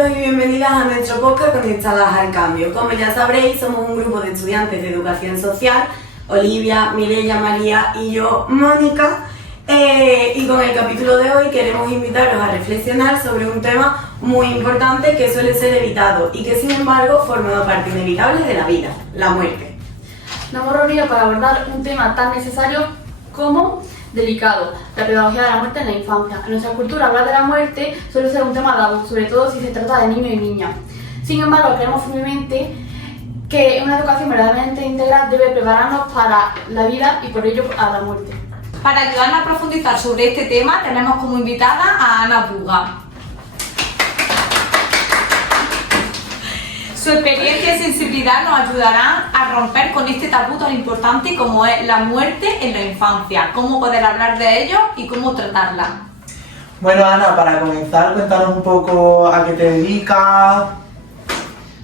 Bienvenidos y bienvenidas a nuestro podcast Conectadas al Cambio. Como ya sabréis, somos un grupo de estudiantes de educación social, Olivia, Mireia, María y yo, Mónica. Y con el capítulo de hoy queremos invitaros a reflexionar sobre un tema muy importante que suele ser evitado y que sin embargo forma parte inevitable de la vida, la muerte. Nos hemos reunido para abordar un tema tan necesario como delicado, la pedagogía de la muerte en la infancia. En nuestra cultura hablar de la muerte suele ser un tema tabú, sobre todo si se trata de niños y niñas. Sin embargo, creemos firmemente que una educación verdaderamente integral debe prepararnos para la vida y por ello a la muerte. Para ayudarnos a profundizar sobre este tema tenemos como invitada a Ana Puga. Su experiencia y sensibilidad nos ayudarán a romper con este tabú tan importante como es la muerte en la infancia, cómo poder hablar de ello y cómo tratarla. Bueno, Ana, para comenzar, cuéntanos un poco a qué te dedicas.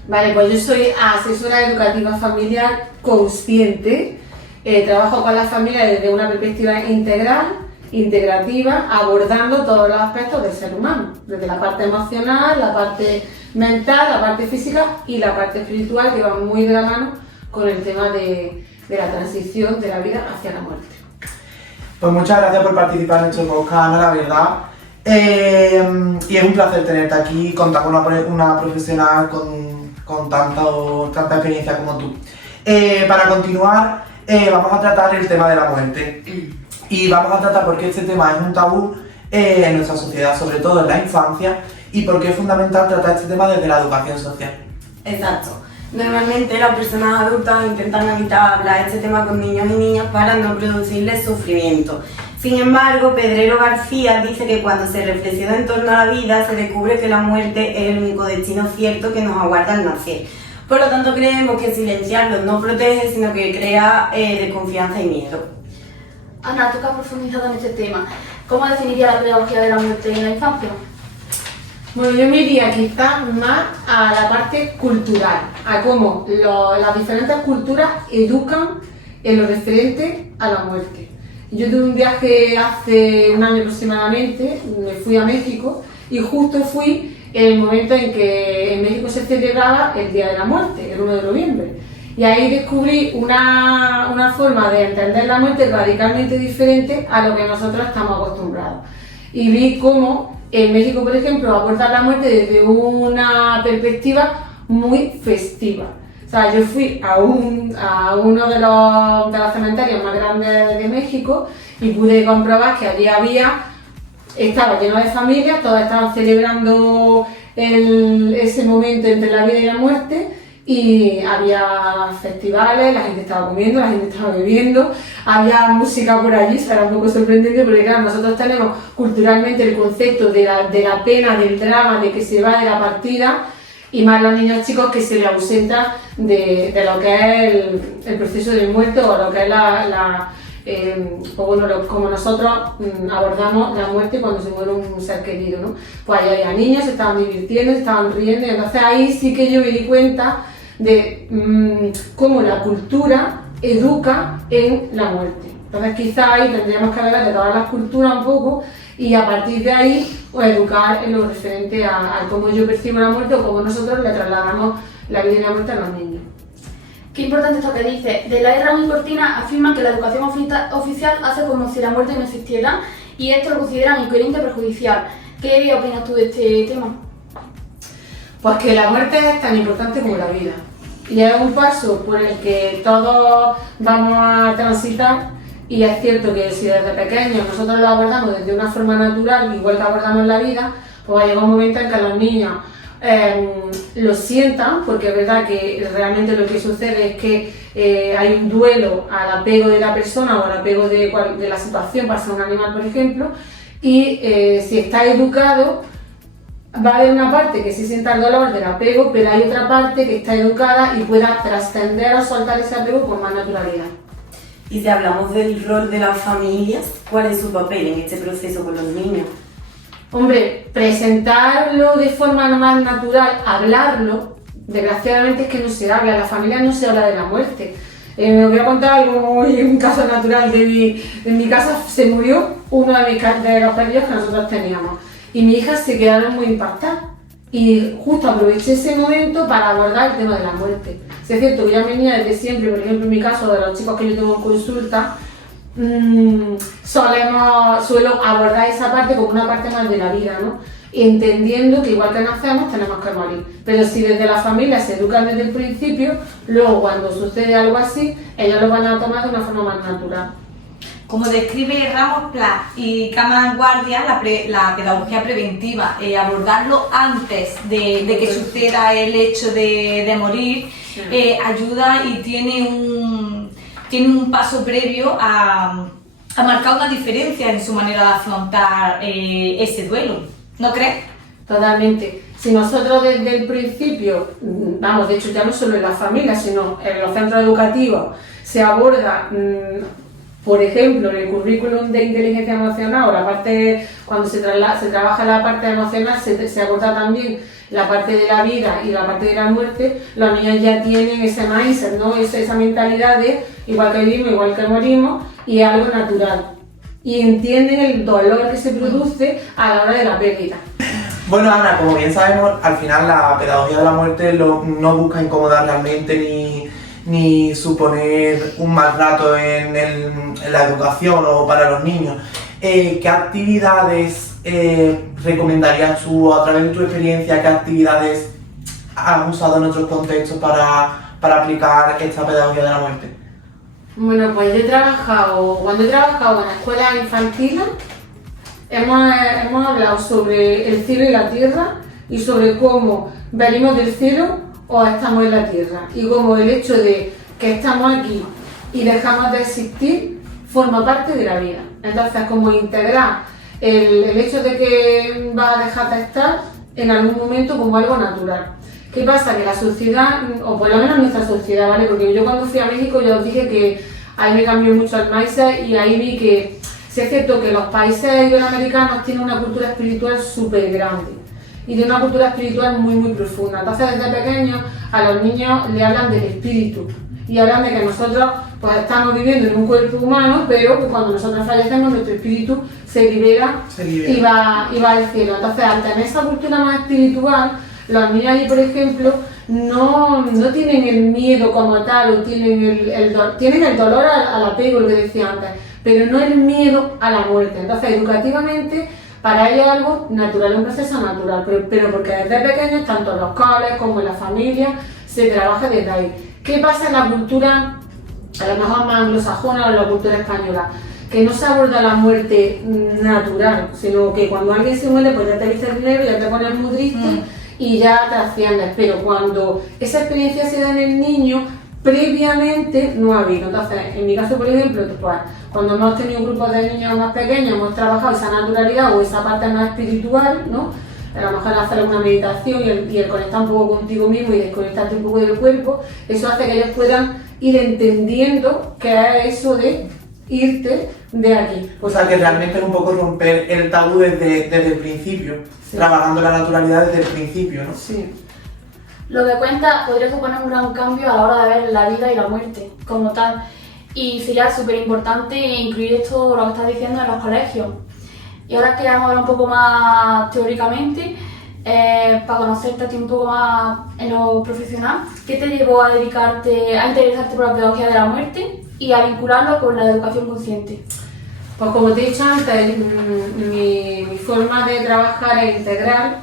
Vale, pues yo soy asesora educativa familiar consciente. Trabajo con las familias desde una perspectiva integral, integrativa, abordando todos los aspectos del ser humano, desde la parte emocional, la parte mental, la parte física y la parte espiritual, que va muy de la mano con el tema de la transición de la vida hacia la muerte. Pues muchas gracias por participar en nuestro podcast, Ana, la verdad. Y es un placer tenerte aquí, contar con una profesional con tanta experiencia como tú. Para continuar, vamos a tratar el tema de la muerte. Y vamos a tratar por qué este tema es un tabú en nuestra sociedad, sobre todo en la infancia, y por qué es fundamental tratar este tema desde la educación social. Exacto. Normalmente las personas adultas intentan evitar hablar de este tema con niños y niñas para no producirles sufrimiento. Sin embargo, Pedrero García dice que cuando se reflexiona en torno a la vida se descubre que la muerte es el único destino cierto que nos aguarda al nacer. Por lo tanto, creemos que silenciarlo no protege, sino que crea desconfianza y miedo. Ana, tú que has profundizado en este tema, ¿cómo definiría la pedagogía de la muerte en la infancia? Bueno, yo me iría quizás más a la parte cultural, a cómo las diferentes culturas educan en lo referente a la muerte. Yo tuve un viaje hace un año aproximadamente, me fui a México y justo fui en el momento en que en México se celebraba el Día de la Muerte, el 1 de noviembre. Y ahí descubrí una forma de entender la muerte radicalmente diferente a lo que nosotros estamos acostumbrados. Y vi cómo en México, por ejemplo, abordan la muerte desde una perspectiva muy festiva. O sea, yo fui a uno de los cementerios más grandes de México y pude comprobar que allí estaba lleno de familias, todas estaban celebrando ese momento entre la vida y la muerte. Y había festivales, la gente estaba comiendo, la gente estaba bebiendo, había música por allí, era un poco sorprendente porque claro, nosotros tenemos culturalmente el concepto de la pena, del drama, de que se va de la partida, y más los niños chicos que se les ausenta de lo que es el proceso del muerto o lo que es como nosotros abordamos la muerte cuando se muere un ser querido, ¿no? Pues ahí había niños, se estaban divirtiendo, se estaban riendo, y entonces ahí sí que yo me di cuenta de cómo la cultura educa en la muerte. Entonces quizá ahí tendríamos que hablar de todas las culturas un poco y a partir de ahí pues, educar en lo referente a cómo yo percibo la muerte o cómo nosotros le trasladamos la vida y la muerte a los niños. Qué importante esto que dice. De la R. y Cortina afirman que la educación oficial hace como si la muerte no existiera y esto lo consideran incoherente y perjudicial. ¿Qué opinas tú de este tema? Pues que la muerte es tan importante como la vida y es un paso por el que todos vamos a transitar y es cierto que si desde pequeños nosotros lo abordamos desde una forma natural, igual que abordamos la vida, pues va a llegar un momento en que los niños lo sientan, porque es verdad que realmente lo que sucede es que hay un duelo al apego de la persona o al apego de la situación, para ser un animal por ejemplo, y si está educado va a haber una parte que sí sienta el dolor del apego, pero hay otra parte que está educada y pueda trascender o soltar ese apego con más naturalidad. Y si hablamos del rol de las familias, ¿cuál es su papel en este proceso con los niños? Hombre, presentarlo de forma más natural, hablarlo, desgraciadamente es que no se habla, en la familia no se habla de la muerte. Me voy a contar un caso natural en mi casa se murió uno de los perrillos que nosotros teníamos y mi hija se quedaron muy impactadas y justo aproveché ese momento para abordar el tema de la muerte. Si es cierto que ya venía desde siempre, por ejemplo en mi caso de los chicos que yo tengo en consulta, suelo abordar esa parte como una parte más de la vida, ¿no? Entendiendo que igual que nacemos tenemos que morir, pero si desde la familia se educan desde el principio, luego cuando sucede algo así, ellos lo van a tomar de una forma más natural. Como describe Ramos Pla y Cama Guardia, la pedagogía preventiva, abordarlo antes de que suceda el hecho de morir, Sí. ayuda y tiene un paso previo a marcar una diferencia en su manera de afrontar ese duelo. ¿No crees? Totalmente. Si nosotros desde el principio, vamos, de hecho ya no solo en las familias, sino en los centros educativos, se aborda, por ejemplo, en el currículum de inteligencia emocional o la parte, cuando se trabaja la parte emocional, se aborda también la parte de la vida y la parte de la muerte, los niños ya tienen ese mindset, ¿no? Esa mentalidad de igual que vivimos, igual que morimos, y es algo natural. Y entienden el dolor que se produce a la hora de la pérdida. Bueno, Ana, como bien sabemos, al final la pedagogía de la muerte no busca incomodar la mente ni suponer un mal rato en la educación o para los niños. ¿Qué actividades recomendarías tú, a través de tu experiencia, qué actividades has usado en otros contextos para aplicar esta pedagogía de la muerte? Bueno, pues cuando he trabajado en escuelas infantiles, hemos hablado sobre el cielo y la tierra y sobre cómo venimos del cielo o estamos en la tierra, y cómo el hecho de que estamos aquí y dejamos de existir forma parte de la vida. Entonces, como integrar el hecho de que va a dejar de estar en algún momento como algo natural. ¿Qué pasa? Que la sociedad, o por lo menos nuestra sociedad, ¿vale? Porque yo cuando fui a México ya os dije que ahí me cambió mucho el mindset y ahí vi que sí es cierto que los países iberoamericanos tienen una cultura espiritual súper grande y de una cultura espiritual muy muy profunda. Entonces desde pequeños a los niños le hablan del espíritu y hablan de que nosotros pues estamos viviendo en un cuerpo humano, pero que cuando nosotros fallecemos nuestro espíritu se libera. Y va al cielo. Entonces al tener esa cultura más espiritual, los niños allí, por ejemplo, no tienen el miedo como tal, o tienen tienen el dolor al apego, lo que decía antes, pero no el miedo a la muerte. Entonces, educativamente, para ellos es algo natural, un proceso natural, pero porque desde pequeños, tanto en los coles como en la familia, se trabaja desde ahí. ¿Qué pasa en la cultura, a lo mejor más anglosajona o en la cultura española? Que no se aborda la muerte natural, sino que cuando alguien se muere, pues ya te dice el dinero, ya te pones muy triste y ya te asciendes. Pero cuando esa experiencia se da en el niño, previamente no ha habido. Entonces, en mi caso, por ejemplo, pues, cuando hemos tenido grupos de niños más pequeños, hemos trabajado esa naturalidad o esa parte más espiritual, ¿no? A lo mejor hacer una meditación y el conectar un poco contigo mismo y desconectarte un poco del cuerpo, eso hace que ellos puedan ir entendiendo qué es eso de irte de aquí. O sea, que realmente es un poco romper el tabú desde el principio, Sí. trabajando la naturalidad desde el principio, ¿no? Sí. Lo que cuenta podría suponer un gran cambio a la hora de ver la vida y la muerte como tal. Y sería súper importante incluir esto, lo que estás diciendo, en los colegios. Y ahora que vamos a hablar un poco más teóricamente, para conocerte a ti un poco más en lo profesional, ¿qué te llevó a interesarte por la pedagogía de la muerte y a vincularlo con la educación consciente? Pues como te he dicho antes, mi forma de trabajar es integral,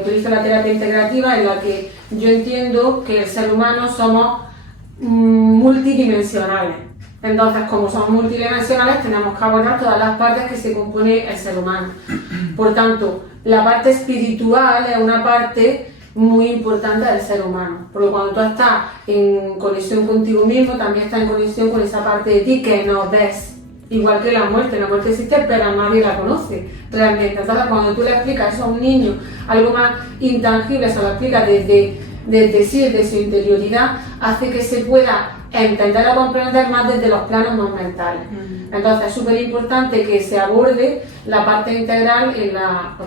utilizo la terapia integrativa en la que yo entiendo que el ser humano somos multidimensionales. Entonces, como somos multidimensionales, tenemos que abordar todas las partes que se compone el ser humano. Por tanto, la parte espiritual es una parte muy importante del ser humano, porque cuando tú estás en conexión contigo mismo, también estás en conexión con esa parte de ti que no ves. Igual que la muerte existe, pero nadie la conoce realmente. Entonces, cuando tú le explicas eso a un niño, algo más intangible, se lo explicas desde sí, desde su interioridad, hace que se pueda entender o comprender más desde los planos más mentales. Entonces, es súper importante que se aborde la parte integral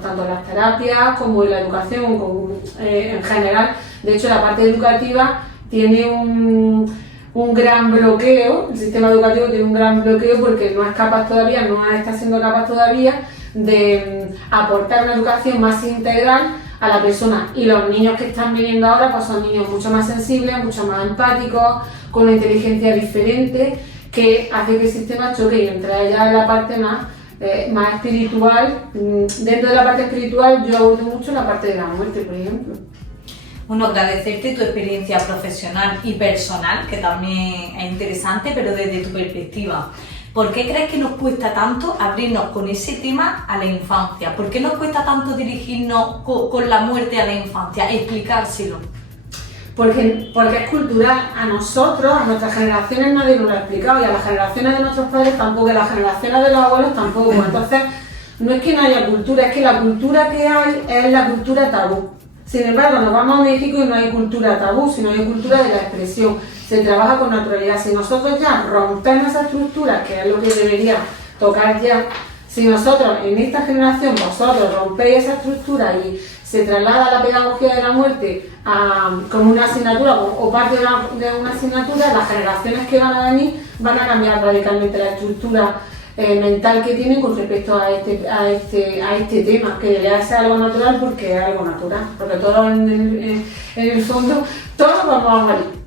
tanto en las terapias como en la educación en general. De hecho, la parte educativa tiene un gran bloqueo, el sistema educativo tiene un gran bloqueo porque no está siendo capaz todavía de aportar una educación más integral a la persona. Y los niños que están viniendo ahora pues son niños mucho más sensibles, mucho más empáticos, con una inteligencia diferente, que hace que el sistema choque, y entre ellas la parte más espiritual. Dentro de la parte espiritual yo abordo mucho la parte de la muerte, por ejemplo. Bueno, agradecerte tu experiencia profesional y personal, que también es interesante, pero desde tu perspectiva. ¿Por qué crees que nos cuesta tanto abrirnos con ese tema a la infancia? ¿Por qué nos cuesta tanto dirigirnos con la muerte a la infancia? Explicárselo. Porque es cultural. A nosotros, a nuestras generaciones nadie nos lo ha explicado, y a las generaciones de nuestros padres tampoco, y a las generaciones de los abuelos tampoco. Entonces, no es que no haya cultura, es que la cultura que hay es la cultura tabú. Sin embargo, nos vamos a México y no hay cultura tabú, sino hay cultura de la expresión. Se trabaja con naturalidad. Si nosotros ya rompemos esa estructura, que es lo que debería tocar ya, si nosotros en esta generación, vosotros rompéis esa estructura y se traslada la pedagogía de la muerte como una asignatura o parte de una asignatura, las generaciones que van a venir van a cambiar radicalmente la estructura mental que tienen con respecto a este tema, que debería ser algo natural, porque es algo natural, porque todos en el fondo todos vamos a morir.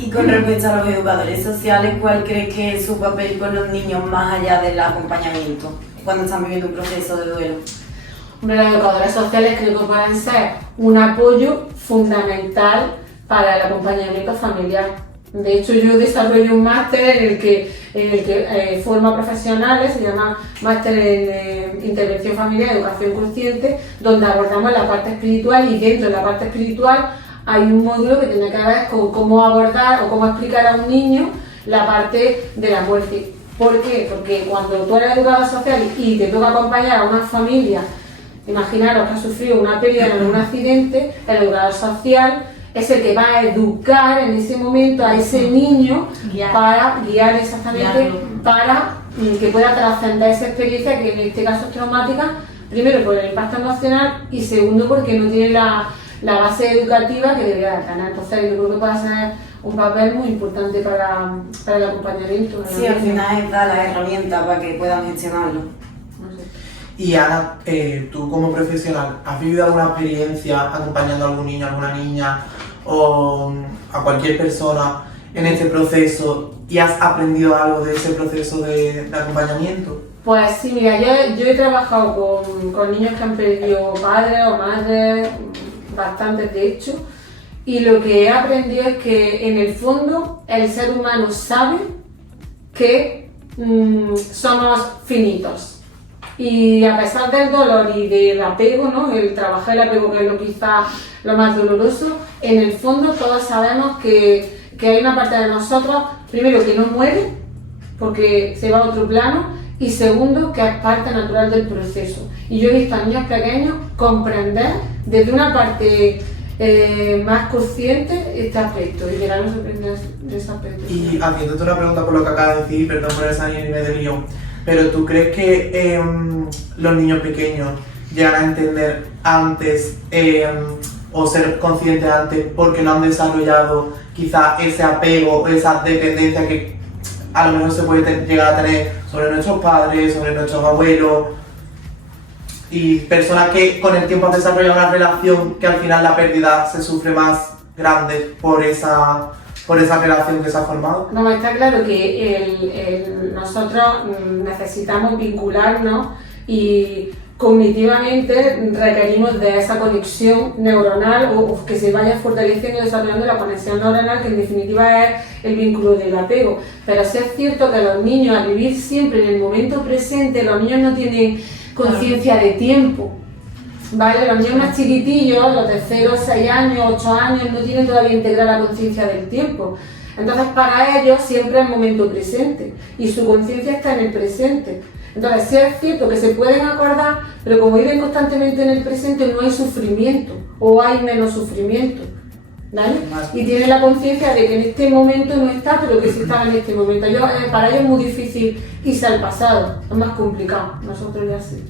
Y con respecto a los educadores sociales, ¿cuál crees que es su papel con los niños más allá del acompañamiento cuando están viviendo un proceso de duelo? Hombre, los educadores sociales creo que pueden ser un apoyo fundamental para el acompañamiento familiar. De hecho, yo desarrollo un máster en el que formo profesionales, se llama Máster en Intervención Familiar y Educación Consciente, donde abordamos la parte espiritual, y dentro de la parte espiritual hay un módulo que tiene que ver con cómo abordar o cómo explicar a un niño la parte de la muerte. ¿Por qué? Porque cuando tú eres educador social y te toca acompañar a una familia, imaginaros que ha sufrido una pérdida en un accidente, el educador social es el que va a educar en ese momento a ese niño para guiar exactamente, para que pueda trascender esa experiencia, que en este caso es traumática, primero por el impacto emocional y segundo porque no tiene la base educativa que debería tener. Entonces yo creo que puede ser un papel muy importante para el acompañamiento. Sí, al final es dar las herramientas para que puedan gestionarlo. No sé. Y Ana, tú como profesional, ¿has vivido alguna experiencia acompañando a algún niño, a alguna niña o a cualquier persona en este proceso, y has aprendido algo de ese proceso de acompañamiento? Pues sí, mira, yo he trabajado con niños que han perdido padres o madres, bastantes de hecho, y lo que he aprendido es que en el fondo el ser humano sabe que somos finitos. Y a pesar del dolor y del apego, ¿no? El trabajar el apego, que es lo quizá lo más doloroso, en el fondo todos sabemos que hay una parte de nosotros, primero, que no muere, porque se va a otro plano, y segundo, que es parte natural del proceso. Y yo he visto a niños pequeños comprender desde una parte más consciente este aspecto, y llegar a sorprender de ese aspecto. Y haciéndote una pregunta por lo que acabas de decir, perdón por esa nivel de lío, pero ¿tú crees que los niños pequeños llegan a entender antes o ser conscientes antes porque no han desarrollado quizá ese apego, esa dependencia que a lo mejor se puede llegar a tener sobre nuestros padres, sobre nuestros abuelos, y personas que con el tiempo han desarrollado una relación que al final la pérdida se sufre más grande por esa relación que se ha formado? No, está claro que nosotros necesitamos vincularnos, y cognitivamente requerimos de esa conexión neuronal, o que se vaya fortaleciendo y desarrollando la conexión neuronal, que en definitiva es el vínculo del apego. Pero sí es cierto que los niños, al vivir siempre en el momento presente, los niños no tienen conciencia de tiempo, ¿vale? Los niños más chiquitillos, los de 0, 6 años, 8 años, no tienen todavía integrada la conciencia del tiempo. Entonces para ellos siempre es el momento presente y su conciencia está en el presente. Entonces sí es cierto que se pueden acordar, pero como viven constantemente en el presente no hay sufrimiento, o hay menos sufrimiento, ¿vale? Y tienen la conciencia de que en este momento no está, pero que sí estaba en este momento. Para ellos es muy difícil irse al pasado, es más complicado. Nosotros ya sí,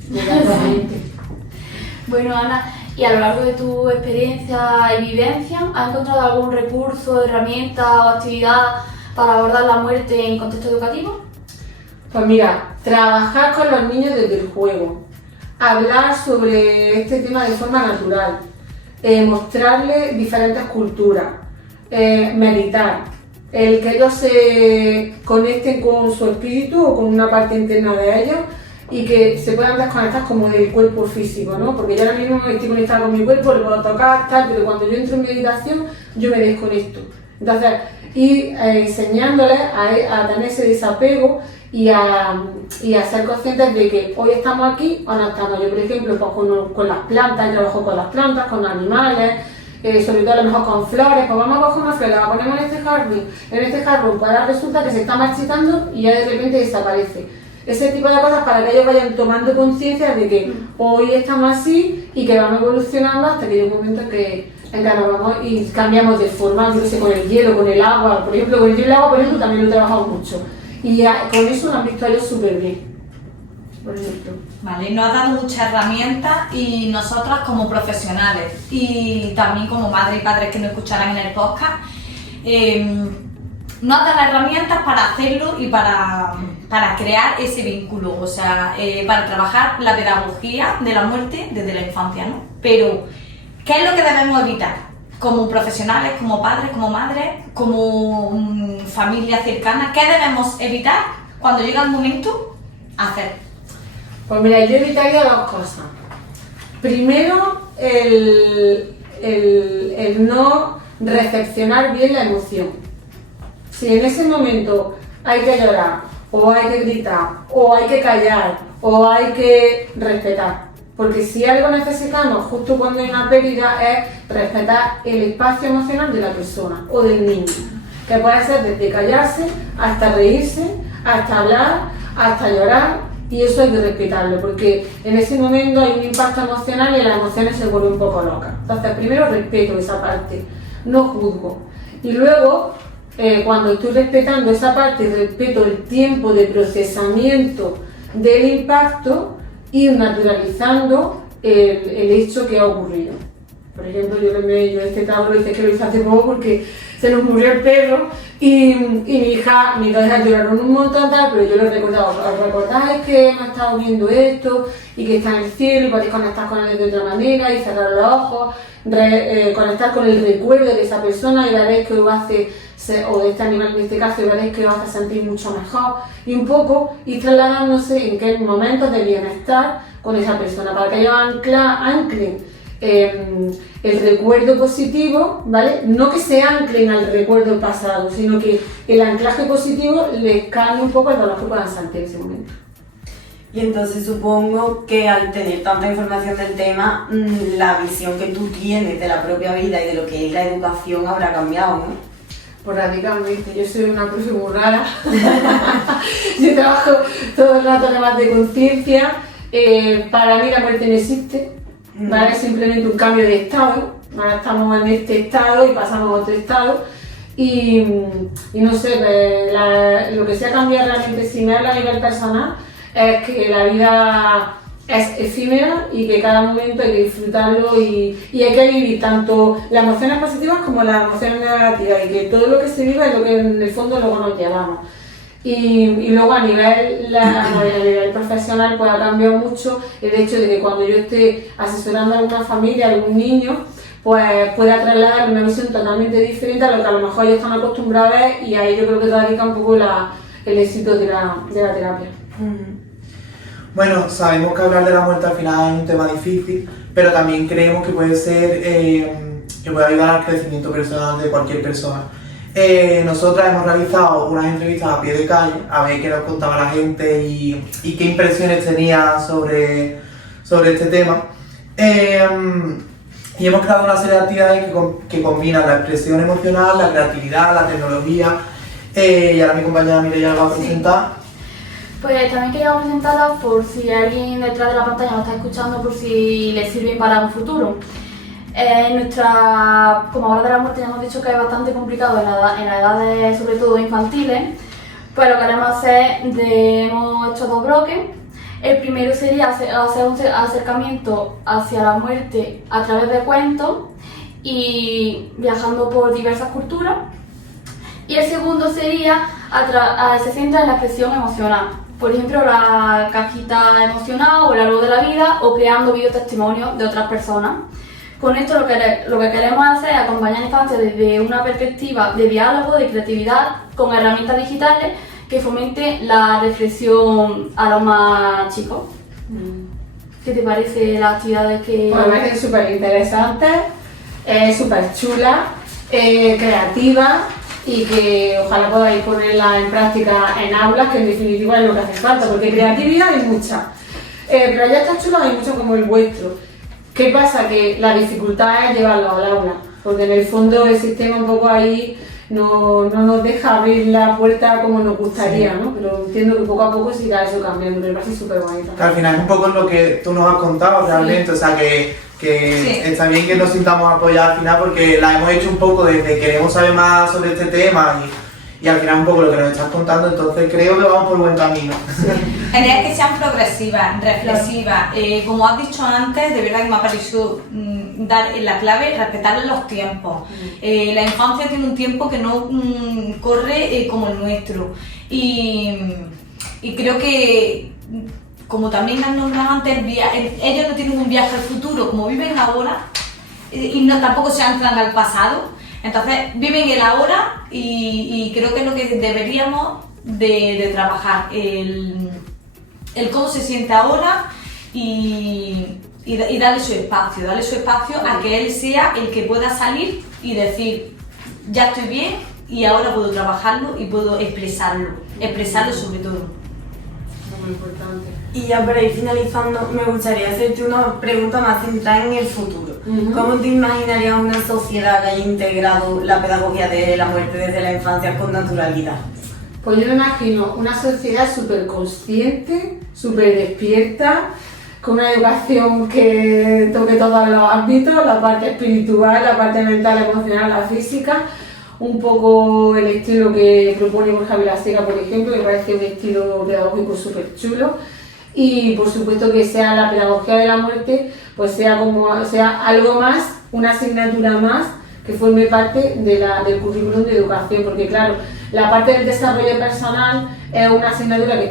Bueno, Ana, y a lo largo de tu experiencia y vivencia, ¿has encontrado algún recurso, herramienta o actividad para abordar la muerte en contexto educativo? Pues mira, trabajar con los niños desde el juego. hablar sobre este tema de forma natural, mostrarles diferentes culturas, meditar, el que ellos se conecten con su espíritu o con una parte interna de ellos y que se puedan desconectar como del cuerpo físico, ¿no? Porque yo ahora mismo estoy conectada con mi cuerpo, lo puedo tocar, tal, pero cuando yo entro en meditación yo me desconecto. Entonces, ir enseñándoles a tener ese desapego y a ser conscientes de que hoy estamos aquí o no estamos. Yo, por ejemplo, pues con las plantas, trabajo con las plantas, con animales, sobre todo a lo mejor con flores, pues vamos a coger una flor, la ponemos en este jarrón, pues ahora resulta que se está marchitando y ya de repente desaparece. Ese tipo de cosas para que ellos vayan tomando conciencia de que hoy estamos así y que vamos evolucionando hasta que llega un momento en que nos vamos y cambiamos de forma, yo que sé, con el hielo, con el agua, por ejemplo, con el hielo y el agua, por ejemplo, también lo he trabajado mucho. Y con eso lo han visto ellos súper bien, por ejemplo. Vale, nos ha dado muchas herramientas y nosotras como profesionales y también como madres y padres que nos escucharán en el podcast, nos dan las herramientas para hacerlo y para crear ese vínculo, o sea, para trabajar la pedagogía de la muerte desde la infancia, ¿no? Pero, ¿qué es lo que debemos evitar? Como profesionales, como padres, como madres, como familia cercana, ¿qué debemos evitar cuando llega el momento hacer? Pues mira, yo evitaría dos cosas. Primero, el no recepcionar bien la emoción. Si en ese momento hay que llorar, o hay que gritar, o hay que callar, o hay que respetar. Porque si algo necesitamos justo cuando hay una pérdida es respetar el espacio emocional de la persona o del niño. Que puede ser desde callarse hasta reírse, hasta hablar, hasta llorar. Y eso hay que respetarlo, porque en ese momento hay un impacto emocional y las emociones se vuelven un poco locas. Entonces, primero respeto esa parte, no juzgo. Y luego, cuando estoy respetando esa parte, respeto el tiempo de procesamiento del impacto y naturalizando el hecho que ha ocurrido. Por ejemplo, yo este tablo dice que lo hice hace poco porque se nos murió el perro y mis dos hijas lloraron un montón, tal, pero yo les recordaba, ¿os recordáis que hemos estado viendo esto y que está en el cielo y podéis conectar con él de otra manera y cerrar los ojos, conectar con el recuerdo de esa persona y veréis que os hace, o de este animal en este caso, y veréis que os hace sentir mucho mejor y un poco ir trasladándose en qué momentos de bienestar con esa persona para que ellos anclen el recuerdo positivo, ¿vale? No que se anclen al recuerdo pasado, sino que el anclaje positivo les calme un poco el dolor que puedan sentir en ese momento. Y entonces supongo que al tener tanta información del tema, la visión que tú tienes de la propia vida y de lo que es la educación habrá cambiado, ¿no? Pues radicalmente, yo soy una profe muy rara. Yo trabajo todo el rato además de conciencia. Para mí la muerte no existe, ¿vale? Es simplemente un cambio de estado. Ahora estamos en este estado y pasamos a otro estado. Y no sé, lo que se ha cambiado realmente, si me habla a nivel personal, es que la vida es efímera y que cada momento hay que disfrutarlo y hay que vivir tanto las emociones positivas como las emociones negativas y que todo lo que se vive es lo que en el fondo luego nos llevamos. Y luego a nivel profesional pues ha cambiado mucho el hecho de que cuando yo esté asesorando a alguna familia, a algún niño, pues pueda trasladar una visión totalmente diferente a lo que a lo mejor ellos están acostumbrados a ver y ahí yo creo que radica un poco el éxito de la terapia. Bueno, sabemos que hablar de la muerte al final es un tema difícil, pero también creemos que puede ser, que puede ayudar al crecimiento personal de cualquier persona. Nosotras hemos realizado unas entrevistas a pie de calle, a ver qué nos contaba la gente y qué impresiones tenía sobre este tema. Y hemos creado una serie de actividades que combinan la expresión emocional, la creatividad, la tecnología. Y ahora mi compañera Mireia la va a presentar. Pues también queríamos presentarlas por si alguien detrás de la pantalla nos está escuchando, por si les sirven para un futuro. Como hablar de la muerte ya hemos dicho que es bastante complicado en la edad sobre todo infantiles, pues lo que queremos hacer, hemos hecho 2 bloques. El primero sería hacer un acercamiento hacia la muerte a través de cuentos y viajando por diversas culturas. Y el segundo sería, se centra en la expresión emocional. por ejemplo, la cajita emocional o el árbol de la vida, o creando videotestimonios de otras personas. Con esto lo que queremos hacer es acompañar a la infancia desde una perspectiva de diálogo, de creatividad, con herramientas digitales que fomenten la reflexión a los más chicos. ¿Qué te parece las actividades que...? Pues me parece súper interesante, súper chula, creativa, y que ojalá podáis ponerla en práctica en aulas, que en definitiva es lo que hace falta, porque creatividad hay mucha. Proyectos chulos hay muchos como el vuestro. ¿Qué pasa? Que la dificultad es llevarlo al aula, porque en el fondo el sistema un poco ahí no nos deja abrir la puerta como nos gustaría, ¿no? Pero entiendo que poco a poco se irá eso cambiando, me parece súper bonito. Al final es un poco lo que tú nos has contado realmente, o sea que está bien que nos sintamos apoyados al final porque la hemos hecho un poco desde queremos saber más sobre este tema y al final un poco lo que nos estás contando, entonces creo que vamos por buen camino. La idea es que sean progresivas, reflexivas. Como has dicho antes, de verdad que me ha parecido dar la clave, respetar los tiempos. La infancia tiene un tiempo que no corre como el nuestro. Y creo que, como también han nombrado antes, ellos no tienen un viaje al futuro, como viven ahora, y tampoco se anclan al pasado. Entonces viven el ahora y creo que es lo que deberíamos de trabajar, el cómo se siente ahora y darle su espacio a que él sea el que pueda salir y decir ya estoy bien y ahora puedo trabajarlo y puedo expresarlo sobre todo. Muy importante. Y ya para ir finalizando, me gustaría hacerte una pregunta más centrada en el futuro. ¿Cómo te imaginarías una sociedad que haya integrado la pedagogía de la muerte desde la infancia con naturalidad? Pues yo me imagino una sociedad súper consciente, súper despierta, con una educación que toque todos los ámbitos, la parte espiritual, la parte mental, emocional, la física, un poco el estilo que propone Borja Vilaseca, por ejemplo, que parece un estilo pedagógico súper chulo. Y por supuesto que sea la pedagogía de la muerte, pues sea algo más, una asignatura más que forme parte del currículum de educación, porque claro, la parte del desarrollo personal es una asignatura que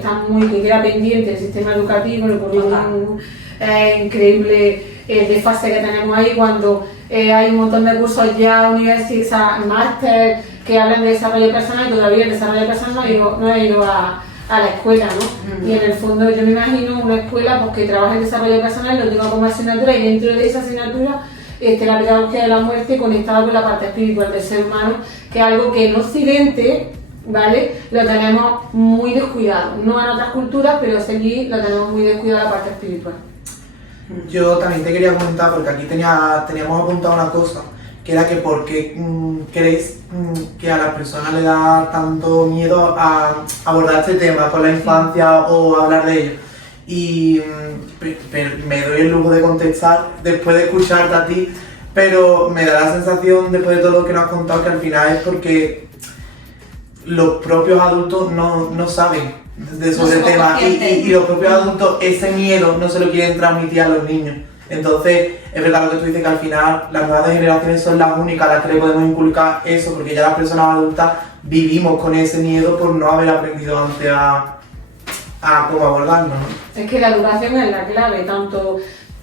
queda pendiente del sistema educativo, el currículum increíble de fase que tenemos ahí cuando hay un montón de cursos ya, universidades, máster que hablan de desarrollo personal y todavía el desarrollo personal no ha ido a la escuela, ¿no? Y en el fondo yo me imagino una escuela pues, que trabaja en desarrollo personal, lo tenga como asignatura y dentro de esa asignatura la pedagogía de la muerte conectada con la parte espiritual del ser humano, que es algo que en Occidente, ¿vale? Lo tenemos muy descuidado, no en otras culturas, pero aquí lo tenemos muy descuidado la parte espiritual. Yo también te quería comentar, porque aquí teníamos apuntado una cosa, que era que por qué creéis que a las personas le da tanto miedo a abordar este tema con la infancia o hablar de ello. Y me doy el lujo de contestar después de escucharte a ti, pero me da la sensación, después de todo lo que nos has contado, que al final es porque los propios adultos no saben sobre el tema y los propios adultos ese miedo no se lo quieren transmitir a los niños. Entonces, es verdad lo que tú dices, que al final las nuevas generaciones son las únicas a las que le podemos inculcar eso, porque ya las personas adultas vivimos con ese miedo por no haber aprendido antes a cómo abordarlo, ¿no? Es que la educación es la clave, tanto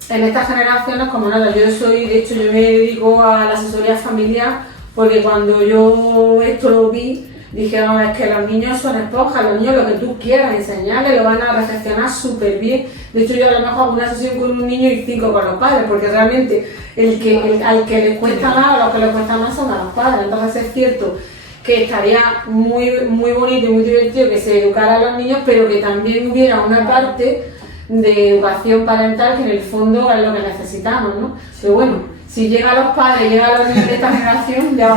en estas generaciones como nada. De hecho yo me dedico a la asesoría familiar, porque cuando yo esto lo vi, dije, no, es que los niños son esponjas, los niños lo que tú quieras enseñarles lo van a recepcionar súper bien. De hecho yo a lo mejor hago una sesión con un niño y 5 con los padres, porque realmente al que les cuesta más o los que les cuesta más son a los padres. Entonces es cierto que estaría muy bonito y muy divertido que se educara a los niños, pero que también hubiera una parte de educación parental que en el fondo es lo que necesitamos, ¿no? Pero bueno, si llega a los padres, llega a los niños de esta generación, ya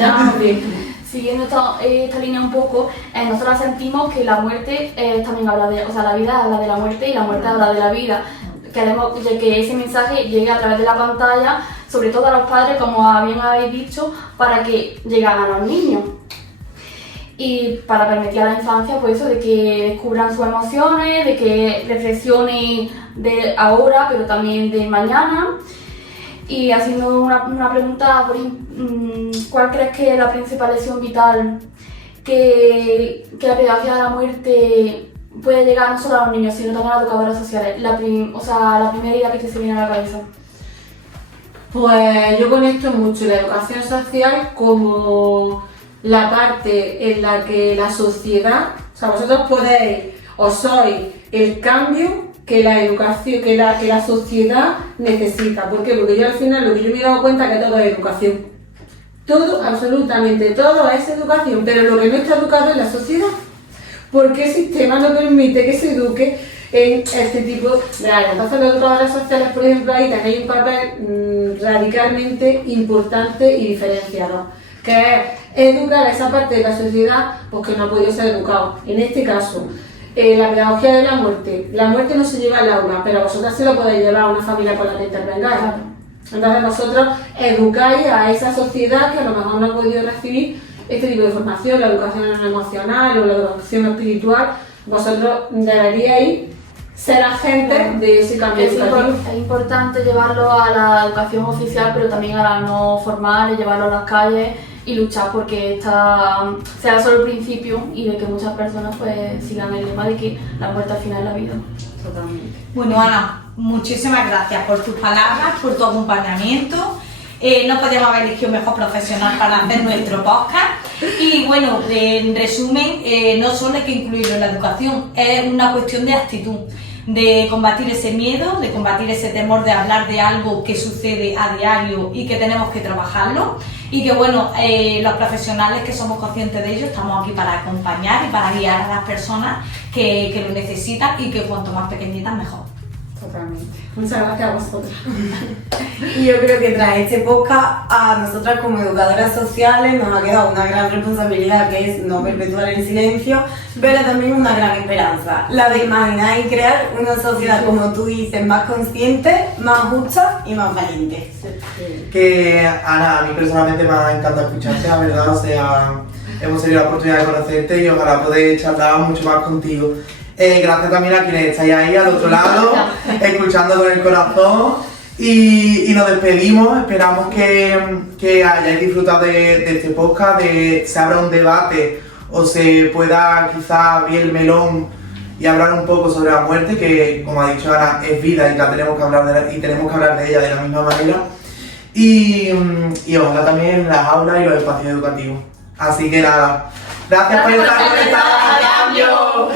vamos bien. Siguiendo esta línea un poco, nosotros sentimos que la muerte también habla de, o sea, la vida habla de la muerte y la muerte habla de la vida. Queremos que ese mensaje llegue a través de la pantalla, sobre todo a los padres, como bien habéis dicho, para que lleguen a los niños. Y para permitir a la infancia, pues eso, de que descubran sus emociones, de que reflexionen de ahora, pero también de mañana. Y haciendo una pregunta, ¿cuál crees que es la principal lesión vital que la pedagogía de la muerte puede llegar no solo a los niños, sino también a las educadoras sociales? La primera idea que te se viene a la cabeza. Pues yo conecto mucho la educación social como la parte en la que la sociedad, o sea, vosotros podéis o sois el cambio que la educación, que la sociedad necesita. ¿Por qué? Porque yo al final lo que yo me he dado cuenta es que todo es educación. Todo, absolutamente todo es educación, pero lo que no está educado es la sociedad. Porque el sistema no permite que se eduque en este tipo de áreas. Entonces los educadores sociales, por ejemplo, ahí tenéis un papel radicalmente importante y diferenciador, que es educar a esa parte de la sociedad pues, que no ha podido ser educado. En este caso, la pedagogía de la muerte no se lleva al aula, pero vosotras se lo podéis llevar a una familia con la que intervengáis. Entonces vosotros educáis a esa sociedad que a lo mejor no ha podido recibir este tipo de formación, la educación emocional o la educación espiritual. Vosotros deberíais ser agentes de ese cambio educativo. Es importante llevarlo a la educación oficial, pero también a la no formal, y llevarlo a las calles y luchar porque sea solo el principio y de que muchas personas pues sigan el lema de que la muerte al final es la vida. Totalmente. Bueno, Ana, muchísimas gracias por tus palabras, por tu acompañamiento. No podíamos haber elegido mejor profesional para hacer nuestro podcast. Y bueno, en resumen, no solo hay que incluirlo en la educación, es una cuestión de actitud, de combatir ese miedo, de combatir ese temor de hablar de algo que sucede a diario y que tenemos que trabajarlo. Y que bueno, los profesionales que somos conscientes de ello estamos aquí para acompañar y para guiar a las personas que lo necesitan y que cuanto más pequeñitas mejor. Totalmente. Muchas gracias a vosotros. Y yo creo que tras este podcast a nosotras como educadoras sociales nos ha quedado una gran responsabilidad, que es no perpetuar el silencio, pero también una gran esperanza, la de imaginar y crear una sociedad, como tú dices, más consciente, más justa y más valiente. Que Ana, a mí personalmente me ha encantado escucharte, la verdad, o sea, hemos tenido la oportunidad de conocerte y ojalá poder charlar mucho más contigo. Gracias también a quienes estáis ahí al otro lado, escuchando con el corazón y nos despedimos. Esperamos que hayáis disfrutado de este podcast, de se abra un debate o se pueda quizá abrir el melón y hablar un poco sobre la muerte, que como ha dicho Ana es vida y tenemos que hablar de ella de la misma manera. Y ojalá también en las aulas y los espacios educativos. Así que nada, gracias por estar conectados.